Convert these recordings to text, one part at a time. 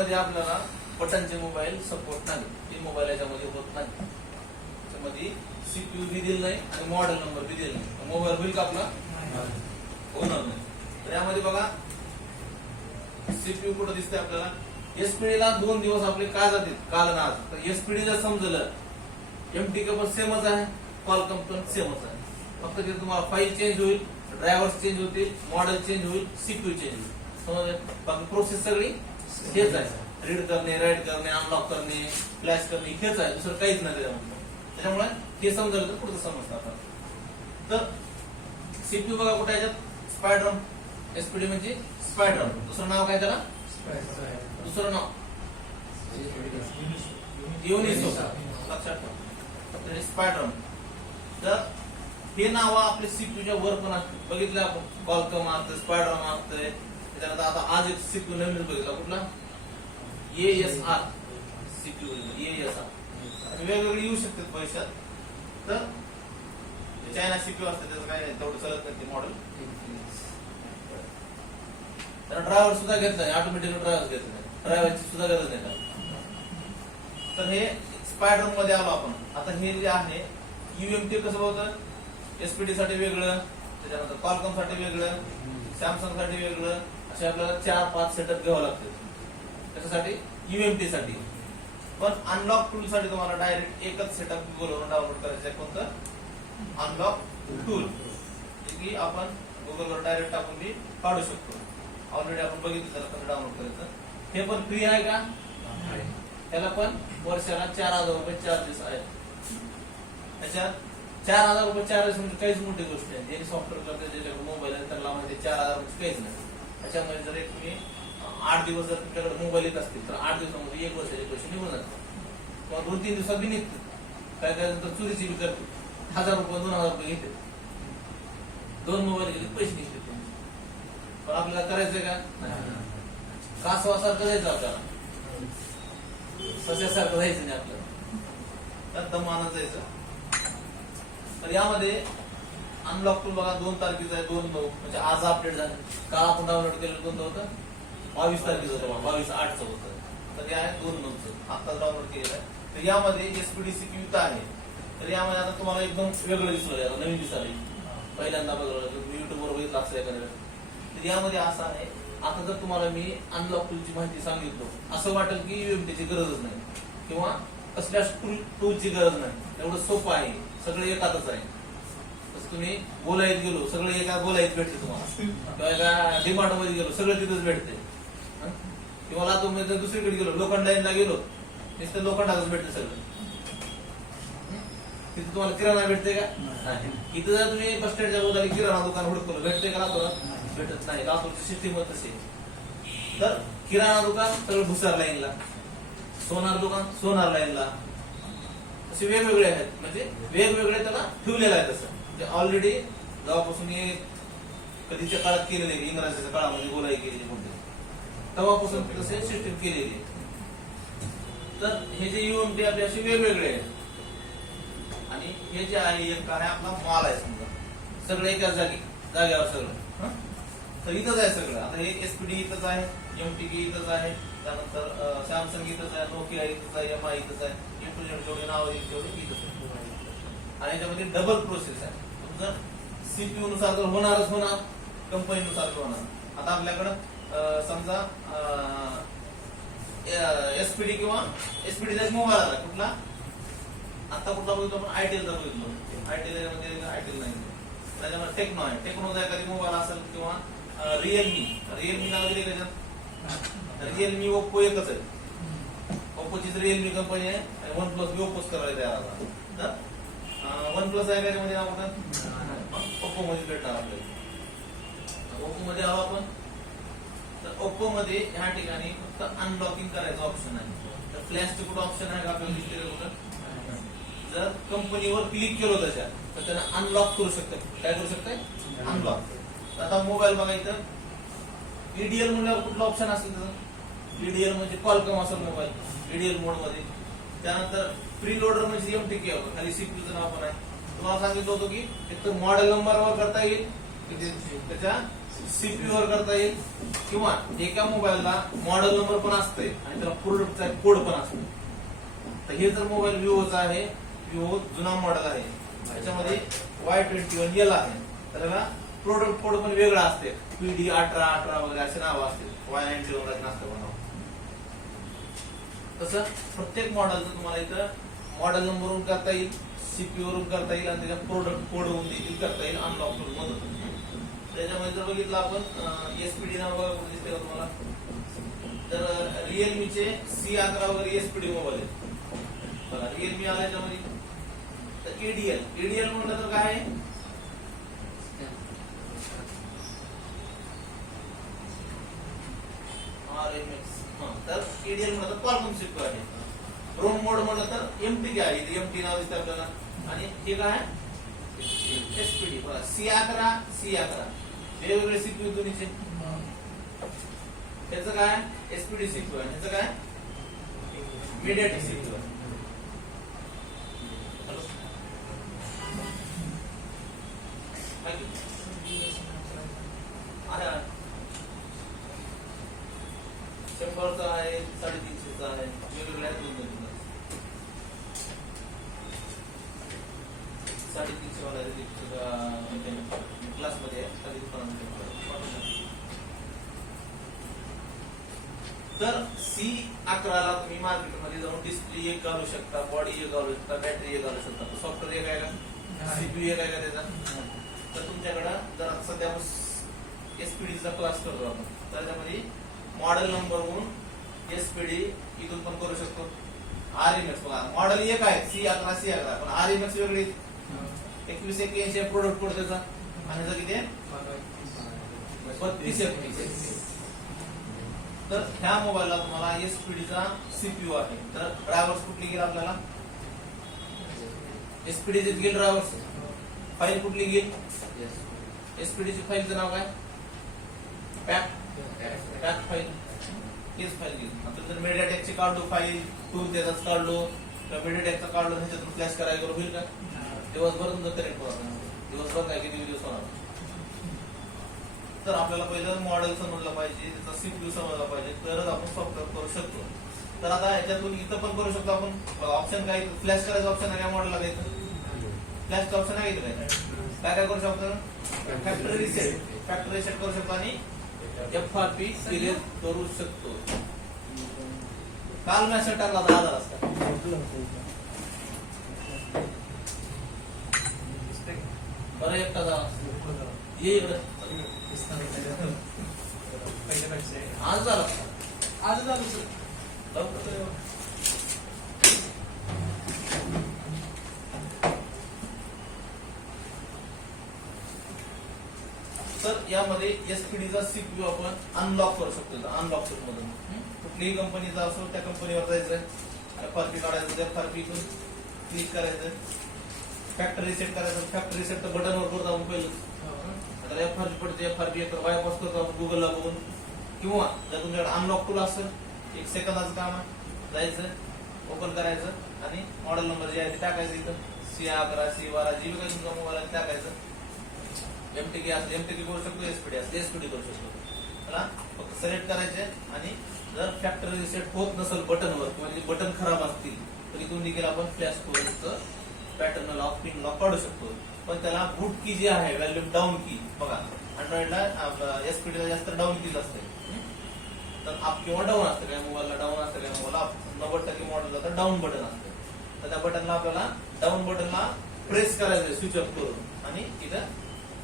मध्ये आपल्याला बटनचे mobile support नाही, ते मोबाईल याच्यामध्ये होत नाही. त्यामध्ये सीपीयू बी दिलं नाही आणि मॉडेल नंबर बी दिला नाही, मोबाईल होईल का आपला? होणार नाही. तर यामध्ये बघा सीपीयू कुठं दिसतंय आपल्याला? एसपीडी ला 2 दिवस आपले काय जातील, काल आणि आज. तर एसपीडी जर समजलं, एमटीके पण सेमच आहे, कॉलकम पण सेमच आहे, फक्त तिथे तुम्हाला फाईल चेंज होईल, ड्रायव्हर्स चेंज होतील, मॉडेल चेंज होईल, सीपीयू चेंज होईल. समजलं? बाकी प्रोसेस सगळी हेच आहे. रीड करणे, राईट करणे, अनलॉक करणे, फ्लॅश करणे हेच आहे, दुसरं काहीच नाही त्याच्यामध्ये. त्याच्यामुळे हे समजलं तर पुढचं समजतं आता. तर सीपीयू बघा कुठे याच्यात? स्पायड्रम. एसपीडी म्हणजे स्पायड्रम. दुसरं नाव काय त्याला? दुसरं नाव युनिसो. लक्षात ठेवा, स्पायड्रम. तर हे नाव आपले सीपीयूच्या वर पण असते. बघितलं आपण, कॉलकम असतं, स्पायड्रम असतंय. त्याच्यानंतर आता आज एक सीपीयू नवीन बघितला, कुठला? ASR CPU. ASR वेगवेगळे येऊ शकतात पैशात. तर चायना सीपीयू असते, त्याचं काय तेवढं चालत नाही ते मॉडेल. त्याला ड्रायव्हर सुद्धा घेत नाही, ऑटोमॅटिक ड्रायव्हर घेत नाही, ड्रायव्हरची सुद्धा गरज नाही. तर हे स्पायडरम मध्ये आलो आपण. आता हे जे आहे UMT कसं होतं? एसपीडी साठी वेगळं, त्याच्यानंतर कॉलकॉम साठी वेगळं, सॅमसंग साठी वेगळं, असे आपल्याला 4-5 सेटअप घ्यावं लागतं. त्याच्यासाठी UMT साठी. पण अनलॉक टूल साठी तुम्हाला डायरेक्ट एकच सेटअप गुगलवरून डाउनलोड करायचं आहे. कोणतं? Unlock tool. की आपण गुगलवर डायरेक्ट टाकून बी काढू शकतो. ऑलरेडी आपण बघितलं त्याला कसं डाउनलोड करायचं. हे पण फ्री आहे का? त्याला पण वर्षाला 4,000 रुपये चार्जेस आहेत. त्याच्यात 4,000 रुपये चार्जेस म्हणजे काहीच मोठी गोष्ट आहे. जे सॉफ्टवेअर करते, ज्याच्याकडे मोबाईल आहे त्याला माहिती 4,000 रुपये काहीच नाही. त्याच्यामध्ये जर एक तुम्ही 8 दिवस जर तुमच्याकडे मोबाईल येत असतील तर 8 दिवसामध्ये 1 वर्षाचे पैसे निघून जातात. किंवा 2-3 दिवसात बी निघतात. काय काय नंतर चोरीची बी करते, 1,000 रुपये 2,000 रुपये घेते. 2 मोबाईल घेतले पैसे निघते. पण आपल्याला करायचंय का? कासवासारखं जायचं आपल्याला, सस्यासारखं जायचं नाही आपल्याला, तर दमानं जायचं. तर यामध्ये अनलॉक टूल बघा 2 तारखेचा आहे, 2/9 म्हणजे आज अपडेट झालं. काल आपण डाउनलोड केलं कोणतं होतं? 22 तारखेचं होतं, 22/8चं होतं. तर हे आहे 2/9चं, आत्ताच डाउनलोड केलेलं आहे. तर यामध्ये एसपीडी सीपीयू आहे. तर यामध्ये आता तुम्हाला एकदम वेगळं दिसलं, नवीन दिसायला. पहिल्यांदा बघा युट्यूबवर बघितलं असेल एखाद्या. तर यामध्ये असं आहे, आता जर तुम्हाला मी अनलॉक टूलची माहिती सांगितलो, असं वाटेल की UMTची गरजच नाही किंवा कसल्या टूलची गरज नाही, एवढं सोपं आहे, सगळं एकातच आहे. तसं तुम्ही बोलायत गेलो, सगळं एका बोलायत भेटते तुम्हाला, किंवा एका डिमार्ट मध्ये गेलो सगळं तिथंच भेटते. किंवा लातूरमध्ये दुसरीकडे गेलो, लोखंडाईनला गेलो, नुसतं लोखंडातच भेटते सगळं. तिथे तुम्हाला किराणा भेटते का? इथं जर तुम्ही बस स्टँडच्या बोधाली किराणा दुकान हुडकलं, भेटते का लातूरात? भेटत नाही. लातूरची सिस्टीम तशी. तर किराणा दुकान सगळं भुसार लाईनला, सोनार दुकान सोनार लाईनला, असे वेगवेगळे आहेत. म्हणजे वेगवेगळे त्याला ठेवलेलं आहे. तसं म्हणजे ऑलरेडी जेव्हापासून हे कधीच्या काळात केलेले, इंग्रजाच्या काळामध्ये बोलाय केलेली म्हणते, तेव्हापासून तसे सिस्टीम केलेली. तर हे जे UMT आपले असे वेगवेगळे आहेत. आणि हे जे आहे एक आहे आपला माल आहे, समजा सगळं एकाच जागेवर सगळं. तर इथंच आहे सगळं. आता हे एसपीडी इथंच आहे, MTK इथंच आहे, त्यानंतर सॅमसंग इथंच आहे, नोकिया इथंच आहे, MI इथंच आहे, इंटरनेट जेवढे नाव येईल तेवढे इथंच आहे. आणि याच्यामध्ये डबल प्रोसेस आहे. तुमचं सीपीयू नुसार तर होणारच होणार, कंपनीनुसार होणार. आता आपल्याकडं समजा एसपीडी किंवा एसपीडीचा एक मोबाईल आला, कुठला? आता कुठला बघितलो आपण? आयटेलचा बघितलो. आयटेल नाही, त्याच्यामध्ये टेक्नो आहे. टेक्नोचा एखादी मोबाईल असेल किंवा रिअलमी नाव दिले त्याच्यात. रिअलमी, ओप्पो एकच आहे. ओप्पोचीच रिअलमी कंपनी आहे आणि वन प्लस बी ओप्पोच करायला तयार आता. तर वन प्लस आहे त्याच्यामध्ये आपण ओप्पो मध्ये भेटणार आपल्याला. ओप्पो मध्ये आलो आपण. तर ओप्पो मध्ये ह्या ठिकाणी फक्त अनलॉकिंग करायचं ऑप्शन आहे. तर फ्लॅश चे कुठं ऑप्शन आहे का आपल्याला दिसलेलं कुठं? जर कंपनीवर क्लिक केलं त्याच्यात तर त्याला अनलॉक करू शकतात. काय करू शकताय? अनलॉक. आता मोबाईल बघा इथं EDL म्हणल्यावर कुठला ऑप्शन असेल त्याचं? EDL म्हणजे कॉलकॉम असेल मोबाईल EDL मोड मध्ये. त्यानंतर प्री लोडर म्हणजे MTK होतं, खाली सीपीयूचं नाव पण आहे. तुम्हाला सांगितलं होतं की एक तर मॉडेल नंबरवर करता येईल, त्याच्या सीपीयू वर करता येईल, किंवा एका मोबाईलला मॉडेल नंबर पण असते आणि त्याला प्रोडक्टचा कोड पण असतो. तर हे जर मोबाईल विवोचा आहे, विवो जुना मॉडेल आहे, त्याच्यामध्ये Y21L आहे, तर त्याला प्रोडक्ट कोड पण वेगळा असते, PD1818 वगैरे असे नाव असते, Y91 नसतं नाव. तसं प्रत्येक मॉडेलचं तुम्हाला इथं मॉडेल नंबरवरून करता येईल, सीपीयू वरून करता येईल, आणि त्याच्या प्रोडक्ट कोड वरून देखील करता येईल अनलॉक मधून. त्याच्यामध्ये जर बघितलं आपण एसपीडी नाव बघा कुठे दिसते का तुम्हाला, तर रिअलमीचे C11 वगैरे एसपीडी मोबाईल आहे बघा, रिअलमी आला याच्यामध्ये. तर एडीएल म्हटलं तर काय आहे, तर एडीएल म्हटलं तर क्वालकॉम सीपीयू आहे. रोम मोड म्हटलं तर एमटी आहे, एमटी नाव दिसतं आपल्याला. आणि हे काय एसपीडी बघा, C11 वेगवेगळे सीपीयू दोन्हीचे. त्याचं काय एसपीडी सीपीयू आहे, त्याचं काय मीडियाटेक सीपीयू आहे. शंभरचा आहे, 350चा आहे, वेगवेगळ्या 350 वाला क्लासमध्ये आहे. तर C11 ला तुम्ही मार्केटमध्ये जाऊन डिस्प्ले एक घालू शकता, बॉडी एक घालू शकता, बॅटरी एक घालू शकता, सॉफ्टवेअर एक आहे का, सीपीयू एक आहे का त्याचा. तर तुमच्याकडं जर सध्या एसपीडीचा क्लास करतो आपण, तर त्यामध्ये मॉडेल नंबरवरून एसपीडी इथून पण करू शकतो. आरएमएक्स बघा, मॉडेल एक आहे C11 पण आरएमएक्स वेगळी 2181 प्रोडक्ट कोड त्याचा, आणि जर किती 32 तर ह्या मोबाईलला तुम्हाला एसपीडीचा सीपीयू आहे. तर ड्रायव्हर्स कुठली गेली आपल्याला, एसपीडीचे गेली ड्रायव्हर्स. फाईल कुठली गेली, एसपीडीची फाईलचं नाव काय, पॅक फाईल, हेच फाईल गेली. आपण जर मीडियाटेकची काढलो फाईल, टूल त्याचाच काढलो किंवा मीडियाटेकचा काढलो, ह्याच्यातून फ्लॅश करायला गेलो होईल का, दिवसभर तुमचं कनेक्ट होणार, दिवसभर काय किती दिवस होणार. तर आपल्याला पहिलं मॉडेल समजलं पाहिजे, त्याचा सीपीयू समजला पाहिजे, तरच आपण सॉफ्टवेअर करू शकतो. तर आता याच्यातून इथं पण करू शकतो आपण. ऑप्शन काय, फ्लॅश करायचं ऑप्शन आहे, मॉडेलला द्यायचं फ्लॅशचं ऑप्शन आहे इथं काय काय करू शकतो, फॅक्टरी रिसेट करू शकतो, आणि FRP सिलेक्ट करू शकतो. काल मेसेज टाकला 10,000 असता बरं, एकटा जा ये इकडे. आज झालं तर यामध्ये एसपीडीचा सीपीयू आपण अनलॉक करू शकतो. अनलॉक मधून कुठलीही कंपनीचा असो त्या कंपनीवर जायचं, FRP काढायचं, FRP तून क्लिक करायचं, फॅक्टरी रिसेट करायचं. फॅक्टरी रिसेट तर बटनवर करतो आपण पहिलं. आता FRP पडते, FRP तर बायपास करतो आपण गुगलला बघून, किंवा जर तुमच्याकडे अनलॉक टूल असेल 1 सेकंदाचं काम आहे, जायचं ओपन करायचं आणि मॉडेल नंबर जे आहे ते टाकायचं. इथं C11 C12 जी काही तुमचा मोबाईल आहे टाकायचं. एमटीके असेल एमटीके करू शकतो, एसपीडी असेल एसपीडी करू शकतो. त्याला फक्त सिलेक्ट करायचे, आणि जर फॅक्टरी रिसेट होत नसेल बटनवर किंवा बटन खराब असतील तर इथून देखील आपण फ्लॅश कोडचं पॅटर्न लॉक, पिन लॉक काढू शकतो. पण त्याला बूट की जी आहे व्हॅल्यूम डाऊन की बघा, अँड्रॉइडला एसपीडीला जास्त डाऊन कीज असते, तर अप किंवा डाऊन असते. काय मोबाईलला डाऊन असते, काय मोबाईलला 90% मॉडेलला तर डाऊन बटन असते. तर त्या बटनला आपल्याला डाऊन बटनला प्रेस करायचं स्विच ऑफ करून, आणि इथं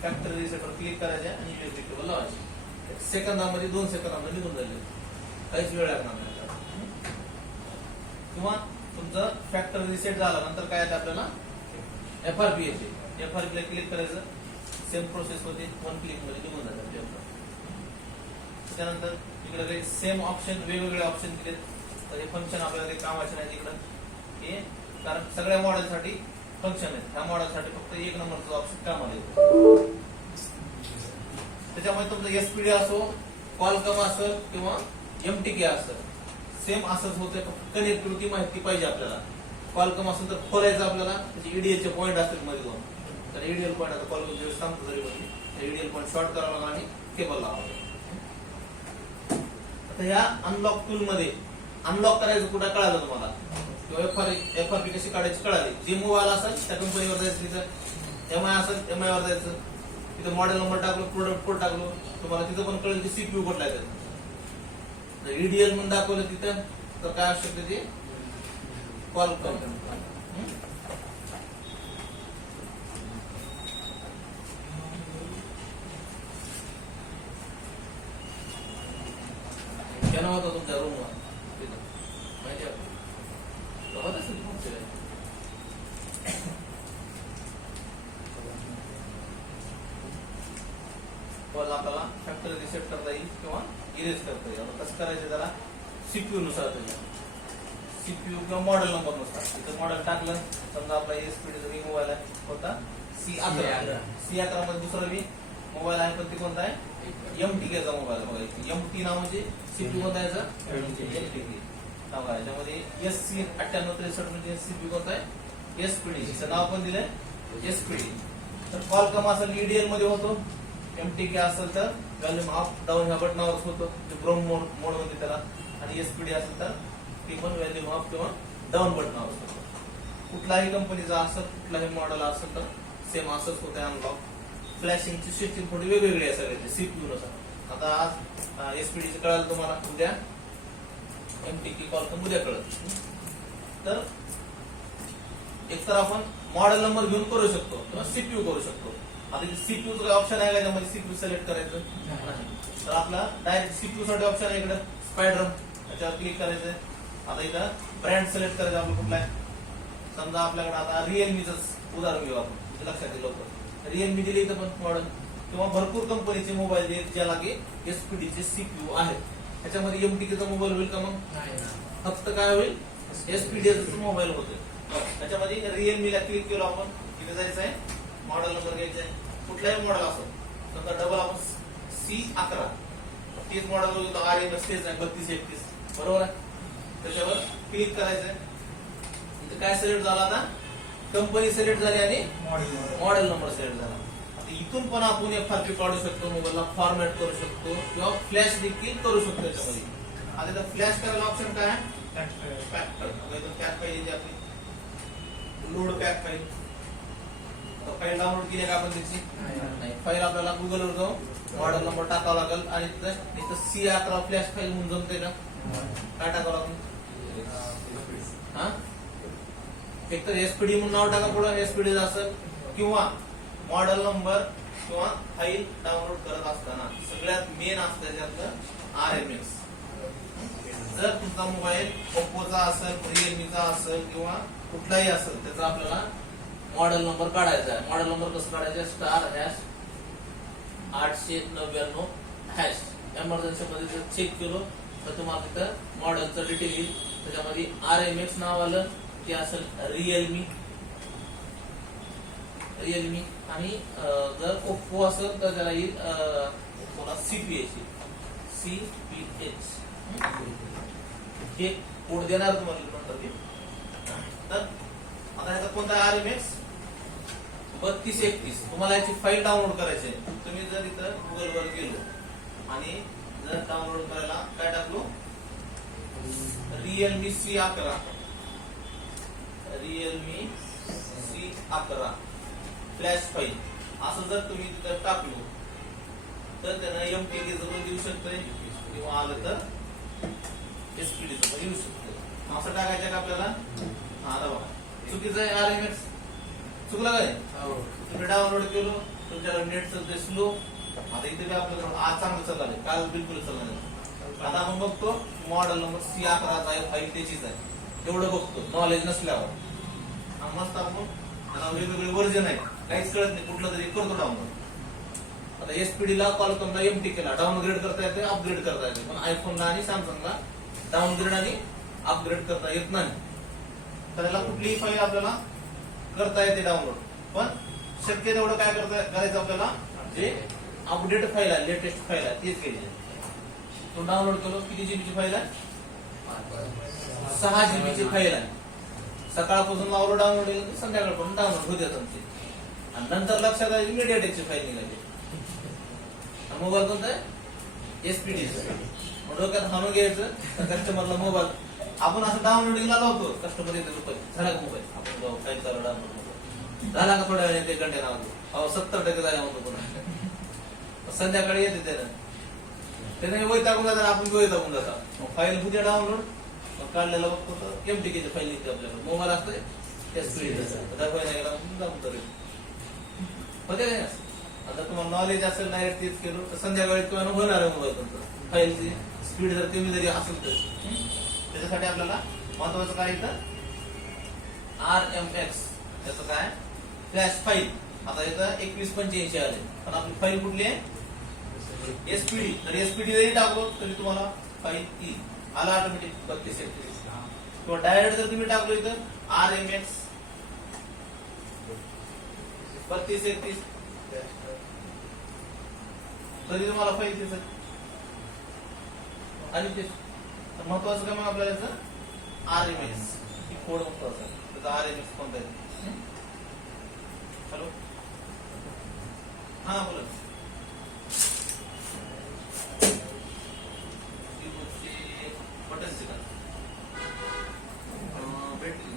फॅक्टरी रिसेटवर क्लिक करायचे आणि यूएसबी केबल लावायचे. 1 सेकंदामध्ये 2 सेकंदामध्ये निघून जाईल, काहीच वेळ लागणार नाही. किंवा तुमचं फॅक्टरी रिसेट झाल्यानंतर काय येतं आपल्याला FRP येते. FRP ला क्लिक करायचं, सेम प्रोसेस होते, 1 क्लिक मध्ये निघून जातात. त्यानंतर इकडे काही सेम ऑप्शन, वेगवेगळे ऑप्शन दिलेत. तर हे फंक्शन आपल्याला काही कामाचे नाही तिकडं, हे कारण सगळ्या मॉडेलसाठी फंक्शन आहेत. ह्या मॉडेलसाठी फक्त 1 नंबरचं ऑप्शन कामाला येतो. त्याच्यामुळे तुमचं एसपीडी असो, क्वालकॉम असेल किंवा एमटीके असेल, सेम असंच होतं. फक्त कनेक्टिव्हिटी माहिती पाहिजे आपल्याला. क्वालकॉम असेल तर खोलायचं आपल्याला, त्याचे EDL पॉईंट असतात मध्ये दोन. तर EDL पॉईंट आता क्वालकॉम सांगतो जरी EDL पॉईंट शॉर्ट करावा लागला आणि केबल लावावं. आता ह्या अनलॉक टूल मध्ये अनलॉक करायचं कुठं कळालं तुम्हाला, किंवा FRP कशी काढायची कळाली. जे मोबाईल असेल त्या कंपनीवर जायचं, तिथं MI असेल MI वर जायचं, तिथं मॉडेल नंबर टाकलो, प्रोडक्ट कोड टाकलो, तुम्हाला तिथं पण कळेल की CPU कुठला आहे. EDL म्हणून दाखवलं तिथं तर काय असू शकते ते कॉल करून केव्हा होता तुमच्या रूमवर तिथं माहिती आहे होत असेल कॉल आपल्याला फॅक्टरी रिसेट करता येईल किंवा इरेज करता येईल. कसं करायचं जरा CPU नुसार CPU किंवा मॉडेल नंबर नुसार. तिथं मॉडेल टाकलं, समजा आपला SPD मी मोबाईल आहे होता C11 मध्ये दुसरा मी मोबाईल आहे, पण ते कोणता आहे MTK चा मोबाईल आहे बघा. MT नावाचे CPU कोणता आहे MTK नाव आहे. त्यामध्ये SC9863 म्हणजे CPU कोणता आहे SPD नाव पण दिलंय SPD. तर कॉल कम असेल EDL मध्ये होतो, MTK असेल तर व्हॅल्यूम अप डाऊन ह्या बटनावरच होतो, ब्रोम मोड मध्ये त्याला. आणि SPD असेल तर ती पण व्हॅल्यूम अप किंवा डाऊन बटनावर होतो. कुठलाही कंपनीचा असेल, कुठलाही मॉडेल असेल तर सेम असंच होतं अनलॉक. फ्लॅशिंगची सिस्टीम थोडी वेगवेगळी आहे सगळ्याची CPU नुसार. आता आज SPD चं कळालं तुम्हाला, उद्या MTK कॉल कम उद्या कळत. तर एकतर आपण मॉडेल नंबर घेऊन करू शकतो किंवा CPU करू शकतो. आता CPU चं ऑप्शन आहे का त्यामध्ये CPU सिलेक्ट करायचं नाही, तर आपला डायरेक्ट CPU साठी ऑप्शन आहे इकडे स्पायडरम, त्याच्यावर क्लिक करायचंय. आता इथं ब्रँड सिलेक्ट करायचं आपलं कुठला आहे. समजा आपल्याकडे आता रिअलमीच उदाहरण घेऊ आपण, लक्षात येईल लवकर. रिअलमी दिले इथं पण मॉडेल, किंवा भरपूर कंपनीचे मोबाईल आहेत ज्याला की SPD चे CPU आहेत. त्याच्यामध्ये MTK चा मोबाईल होईल का मग? फक्त काय होईल SPD चा मोबाईल होतो. त्याच्यामध्ये रिअलमीला क्लिक केलो आपण, इथे जायचं आहे, मॉडेल नंबर घ्यायचा आहे, कुठलाही मॉडेल असो. समजा डबल आपण C11 तीच मॉडेल होतो, RMS तेच आहे 3231 बरोबर आहे. त्याच्यावर क्लिक करायचंय. इथे काय सिलेक्ट झाला, आता कंपनी सिलेक्ट झाली आणि मॉडेल नंबर सिलेक्ट झाला. आता इथून पण आपण FRP काढू शकतो, मोबाईलला फॉर्मॅट करू शकतो किंवा फ्लॅश देखील करू शकतो त्याच्यामध्ये. आता इथं फ्लॅश करायला ऑप्शन काय आहे, पॅक फाईल येते आपली, load pack file. File download केली का आपण त्याची नाही. फाईल आपल्याला गुगलवर जाऊन मॉडेल नंबर टाकावा लागेल आणि तिथं C11 फ्लॅश फाईल म्हणून जमते का, काय टाकावं लागेल. हा, एक तर SPD म्हणून नाव टाका, पुढे SPD असेल, किंवा मॉडेल नंबर किंवा फाईल डाउनलोड करत असताना सगळ्यात मेन असतं त्याच्यातलं RMS. जर तुमचा मोबाईल ओप्पोचा असेल, रिअलमीचा असेल किंवा कुठलाही असेल, त्याचा आपल्याला मॉडेल नंबर काढायचा आहे. मॉडेल नंबर कसं काढायचं, *899# एमर्जन्सी मध्ये जर चेक केलो तर तुम्हाला तिथं मॉडेलचं डिटेल येईल. त्याच्यामध्ये RMX नाव आलं ते असेल रिअलमी. आणि जर ओप्पो असेल तर त्याला येईल CPH. हे कोड देणार तुम्हाला नंतर ते. तर आता ह्याचा कोणता RMX 3231. तुम्हाला याची फाईल डाउनलोड करायची आहे. तुम्ही जर इथं गुगलवर गेलो आणि जर डाउनलोड करायला काय टाकलो, रिअलमी C11 फ्लॅश फाईल असं जर तुम्ही तिथं टाकलो तर त्यांना MTK पण देऊ शकतोय किंवा आलं तर SPD पण येऊ शकतं. असं टाकायचं का आपल्याला. आता बघा चुकीचं आहे, RMX चुकलं काय. तुम्ही डाउनलोड केलो, तुमच्याकडे नेट चालतंय स्लो. आता इथे आपल्याला आज चांगलं चाललंय, काल बिलकुल चाललं नाही. आता आपण बघतो मॉडेल नंबर C11 आहे, फाईल त्याचीच आहे, एवढं बघतो नॉलेज नसल्यावर. मस्त आपण त्याला वेगवेगळे वर्जन आहे, काहीच कळत नाही, कुठलं तरी करतो डाउनलोड. आता SPD ला कॉल करून MTK ला डाउनग्रेड करता येते, अपग्रेड करता येते, पण आयफोनला आणि सॅमसंगला डाउनग्रेड आणि अपग्रेड करता येत नाही. तर याला कुठलीही फाईल आपल्याला करता येते डाउनलोड, पण शक्य तेवढं काय करायचं आपल्याला, जे अपडेट फाईल आहे, लेटेस्ट फाईल आहे तेच केली. तो डाउनलोड केलो, किती जीबीची फाईल आहे, 6 जीबीची फाईल आहे. सकाळपासून लावलं डाउनलोड केलं तर संध्याकाळपासून डाउनलोड होते तुमची. आणि नंतर लक्षात आली मीडियाटेकची फाईल निघाली. मोबाईल कोणता आहे एसपीडी. डोक्यात हाणून घ्यायचं कस्टमरला मोबाईल आपण असं डाउनलोडिंगला लावतो. कस्टमर येते रुपये झाला का मोबाईल आपण जाऊ काही चालू डाउनलोड झाला का थोड्या वेळाने ते घंटे नाव 70% झाला म्हणतो पुन्हा. संध्याकाळी येते त्याने वैतागून जातात आपण वैतागून जातात. फाईल होते डाउनलोड काढलेला बघतो एमटीकेची फाईल निघते आपल्याकडे. मोबाईल असतोय त्या स्पीड दाखवायला गेला जाऊन तर होते काय. आता तुम्हाला नॉलेज असेल डायरेक्ट तेच केलं तर संध्याकाळी तुम्हाला होणार आहे मोबाईल तुमचं. फाईलची स्पीड जर कमी जरी असेल तर त्याच्यासाठी आपल्याला महत्वाचं काय इथं RMX त्याचं काय फ्लॅश फाईल. आता इथं 2185 आले पण आपली फाईल कुठली आहे एसपीडी. तर एसपीडी जरी टाकलो तरी तुम्हाला फाईल येईल आला ऑटोमॅटिक 32 किंवा डायरेक्ट जर तुम्ही टाकलो इथं RMX 3231 तरी तुम्हाला फाईल दिसत. आणि ते महत्वाचं काय मग आपल्याला याचं RMX ही कोड महत्वाचा आहे. त्याचा RMX कोणता आहे. हॅलो हा बोला. बटन का भेटली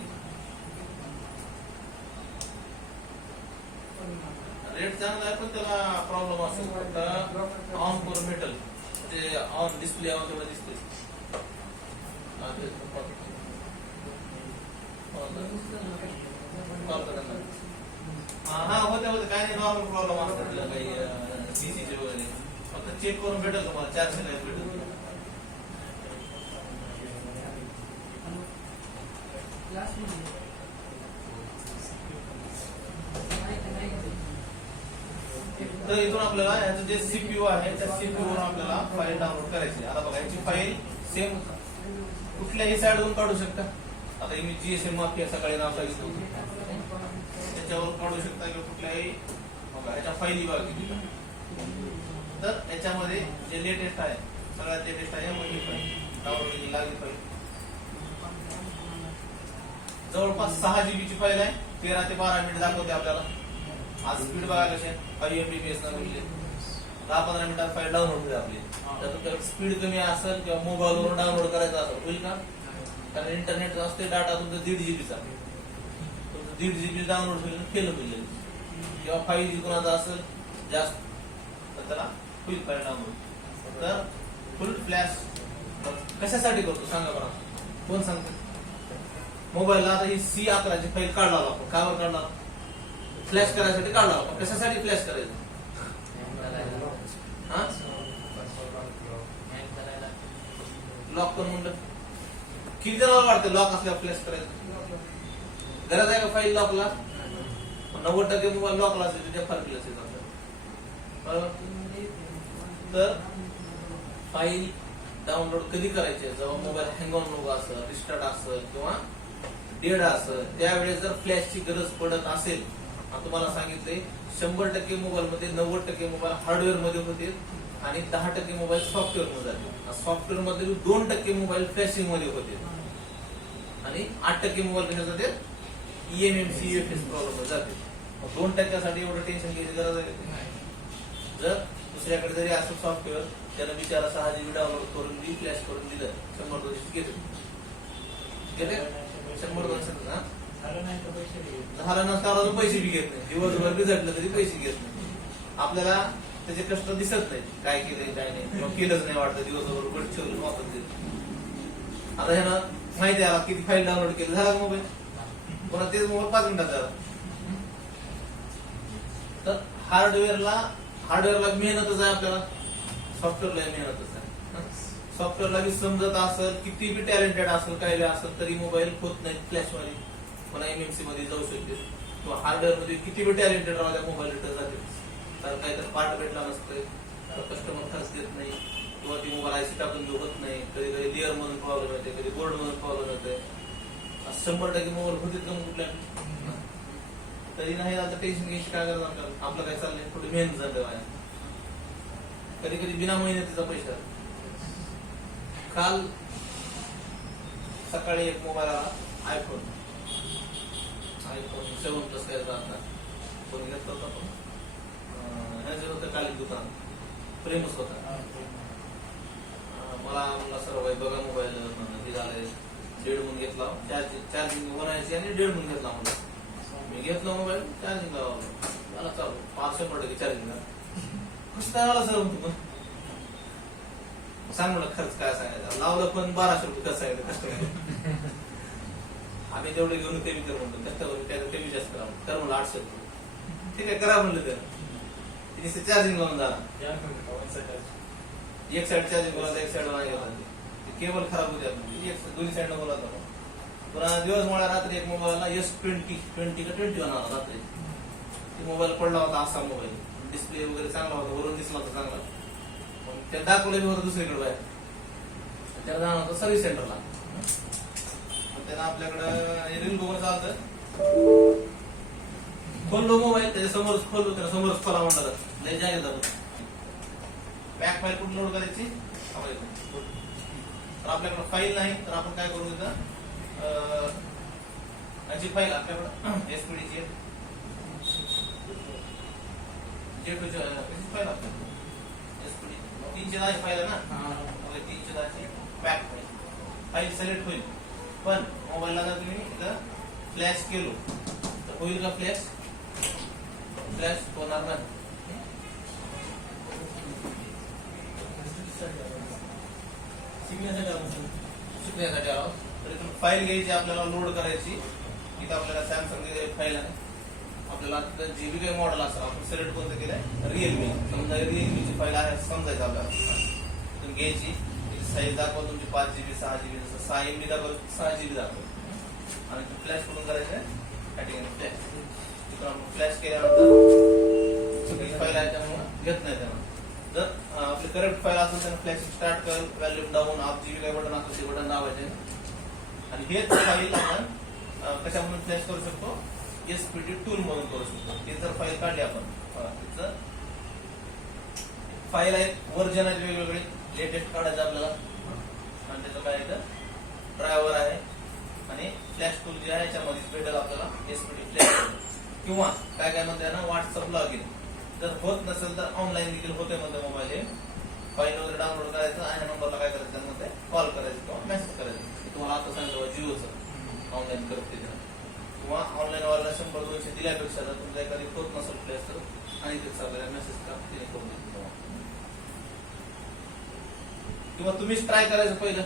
रेट चांगला आहे पण त्याला प्रॉब्लेम असेल. फक्त ऑन करून भेटेल म्हणजे ऑन डिस्प्ले ऑन तेवढं दिसते. हा होते होते काय नाही नॉर्मल प्रॉब्लेम असतात त्याला काही सीसीचे वगैरे. फक्त चेक करून भेटेल तुम्हाला 400 नाही भेटेल. तर इथून आपल्याला याचं जे सीपीयू आहे त्या सीपीयू वरून आपल्याला फाईल डाउनलोड करायची. आता बघा याची फाईल सेम कुठल्याही साईडवरून काढू शकता. आता मी GSM माफी सकाळी नाव सांगितलं होतं त्याच्यावर काढू शकता किंवा कुठल्याही बघा याच्या फाईली बघा. तर याच्यामध्ये जे लेटेस्ट आहे सगळ्यात लेटेस्ट आहे म्हणजे फाईल डाउनलोडिंग लागली फाईल जवळपास 6 GB ची फाईल आहे. 13 ते 12 मिनिट दाखवते आपल्याला. आज स्पीड बघा कशी 5 MBPS ना म्हणजे 10-15 मिनिटात फाईल डाउनलोड होते आपली. जर तुमच्याकडे स्पीड कमी असेल किंवा मोबाईलवरून डाउनलोड करायचं असेल होईल का. कारण इंटरनेट असते डाटा तुमचा 1.5 GB चा तुमचं 1.5 GB डाउनलोड होईल केलं होईल. किंवा 5 GB कोणाचा असेल जास्त तर त्याला होईल फाईल डाउनलोड. तर फुल फ्लॅश कशासाठी करतो सांगा बरं कोण सांगतो. मोबाईलला आता ही C11 ची फाईल काढला आपण कावर काढला फ्लॅश करायसाठी काढला आपण. कशासाठी फ्लॅश करायचं हा लॉक करून म्हणलं किती जणांना वाटतं लॉक असल्यावर फ्लॅश करायचं गरज आहे का फाईल लॉकला. 90% मोबाईल लॉकला असेल त्या फार फ्लॅश बरोबर. तर फाईल डाउनलोड कधी करायचे जेव्हा मोबाईल हँग ऑन नको असेल रिस्टार्ट असेल किंवा डेड असेल त्यावेळेस जर फ्लॅशची गरज पडत असेल. तुम्हाला सांगितले 100% मोबाईल मध्ये 90% मोबाईल हार्डवेअर मध्ये होते आणि 10% मोबाईल सॉफ्टवेअर मध्ये जाते. सॉफ्टवेअर मध्ये 2% मोबाईल फ्लॅशिंग मध्ये होते आणि 8% मोबाईल कशात जाते EMMC UFS प्रॉब्लेम जाते. 2% साठी एवढं टेन्शन घ्यायची गरज आहे. जर दुसऱ्याकडे जरी असं सॉफ्टवेअर त्यानं बिचारा 6 GB डाउनलोड करून फ्लॅश करून दिलं 100-200 घेते 100-200 झालं नसताना पैसे बी घेत नाही. दिवसभर बिघडलं तरी पैसे घेत नाही. आपल्याला त्याचे कष्ट दिसत नाही काय केलंय काय नाही किंवा केलंच नाही वाटतं दिवसभर गडचिरोली वापरत देत. आता ह्याला माहिती आहे किती फाईल डाउनलोड केली झाला मोबाईल पुन्हा तेच मोबाईल 5 मिनिटात झाला. तर हार्डवेअरला मेहनतच आहे आपल्याला सॉफ्टवेअरला मेहनतच आहे. सॉफ्टवेअरला बी समजत असेल किती बी टॅलेंटेड असेल काय असेल तरी मोबाईल होत नाही फ्लॅश मध्ये पुन्हा MMC मध्ये जाऊ शकते किंवा हार्डवेअर मध्ये किती बी टॅलेंटेड राहू मोबाईल रिटर्न जाते. कारण काहीतरी पार्ट भेटला नसतंय कस्टमर खर्च देत नाही किंवा ती मोबाईल IC टाकून घेऊ होत नाही. कधी कधी लेअर मधून प्रॉब्लेम येते कधी बोर्ड मधून प्रॉब्लेम येते. 100% मोबाईल होते का मग कुठल्या तरी नाही आता टेन्शन घ्यायची काय गरज आपल्याला. आपलं काय चाललंय थोडी मेहनत झालं आहे. कधी कधी बिना मेहनतीचा पैसा. काल सकाळी एक मोबाईल आला iPhone 7 प्लस काय जातात कोणी घेतला होता पण ह्याचं होतं काल दुकान फ्रेमच होता. मला म्हणला सर भाई बघा मोबाईल हे झालंय 1.5 म्हणून घेतला, चार्जिंग बनायची आणि 1.5 म्हणून घेतला म्हणलं. मी घेतला मोबाईल, चार्जिंग लावलं, मला चालू 500% चार्जिंग कसं काय आला सर म्हणतो. सांग म्हणलं खर्च काय सांगायचा, लावलं पण 1200 रुपये खर्च सांगितलं कस्टमर. आम्ही जेवढे घेऊन ते विचार म्हणतो कस्टमर ते बी जास्त करा तर म्हणलं 800 रुपये. ठीक आहे करा म्हणलं त्यानं चार्जिंग लावून झाला. एक साइड चार्जिंग बोलायचा, एक साइड नाही गेला, केबल खराब होते दोन्ही साइड न बोलायचा. पुन्हा दिवस मला रात्री एक मोबाईलला S20 का 21 आला रात्री. मोबाईल पडला होता असा मोबाईल, डिस्प्ले वगैरे चांगला होता, वरून दिसला होता चांगला. त्या दाखवले होतं दुसरीकडे बाहेर, त्याला जाणार होतं सर्व्हिस सेंटरला. त्यानं आपल्याकडं रील बघून चालतं खोललो मोबाईल, त्याच्या समोरच खोललो, त्याला समोरच खोला म्हणतात नाही जागे जातो. बॅक फाईल कुठून लोड करायची, तर आपल्याकडे फाईल नाही तर आपण काय करू तिथं याची फाईल आपल्याकडे एसपीडीची फाईल आपल्याकडे एसपीडी 310 फाईल आहे ना, 310 बॅक फाईल सिलेक्ट होईल. पण मोबाईलला जर तुम्ही इथं फ्लॅश केलो तर होईल का फ्लॅश, फ्लॅश होणार नाही. शिकण्यासाठी आहोत. तर इथून फाईल घ्यायची, आपल्याला लोड करायची. इथं आपल्याला सॅमसंग फाईल आहे, आपल्याला जीबी काही मॉडेल असेल आपण सिलेक्ट कोणतं केलंय, रिअलमी. समजा रिअलमीची फाईल आहे समजायचं आपल्याला. इथून घ्यायची, साईज दाखवा तुमची 5 GB 6 GB, जसं 6 MB दाखव 6 GB दाखव. आणि फ्लॅश करून करायचं त्या ठिकाणी फ्लॅश. तिथून आपण फ्लॅश केल्यानंतर फाईल आहे त्यामुळे घेत नाही त्यामुळे. जर आपली करेक्ट फाईल असेल तर फ्लॅश स्टार्ट करेल, व्हॅल्यूम डाऊन अप जीबी काय बटन असेल ते बटन दाबायचे. आणि हेच फाईल आपण कशामधून फ्लॅश करू शकतो, एसपीडी टूल मधून करू शकतो. ती जर फाईल काढली आपण, तिचं फाईल आहे, व्हर्जन आहेत वेगवेगळे, लेटेस्ट काढायचं आपल्याला. आणि त्याचं काय आहे, ड्रायव्हर आहे आणि फ्लॅश टूल जे आहे याच्यामध्येच भेटेल आपल्याला एसपीडी फ्लॅश. किंवा काय काय म्हणते ना व्हॉट्सअप लॉगिन. जर होत नसेल तर ऑनलाईन देखील होते म्हणते मोबाईल हे. फाईल वगैरे डाउनलोड करायचं आणि नंबरला काय करायचं त्यामध्ये कॉल करायचं किंवा मेसेज करायचं. तुम्हाला आता सांगितलं जिओचं ऑनलाईन करते किंवा ऑनलाईन वाला 100-200 दिल्यापेक्षा जर तुमचा एखादी होत नसेल प्लेस तर आणि आपल्याला मेसेज करून देतो. किंवा तुम्हीच ट्राय करायचं पहिलं,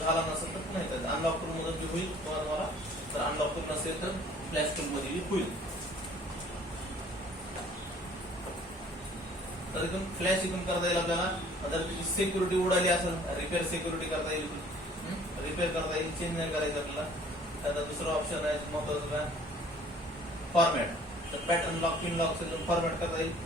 झाला नसेल तर पुन्हा येतात. अनलॉक करून मदत बी होईल तुम्हाला. जर अनलॉक करून नसेल तर फ्लॅश टूल मध्ये होईल. तर इथून फ्लॅश इथून करता येईल आपल्याला. जर तिची सिक्युरिटी उडाली असेल, रिपेअर सिक्युरिटी करता येईल, रिपेअर करता येईल, चेंज नाही करायचं आपल्याला. त्याचा दुसरा ऑप्शन आहे महत्वाचं काय, फॉर्मॅट. तर pattern lock, pin lock format करता येईल.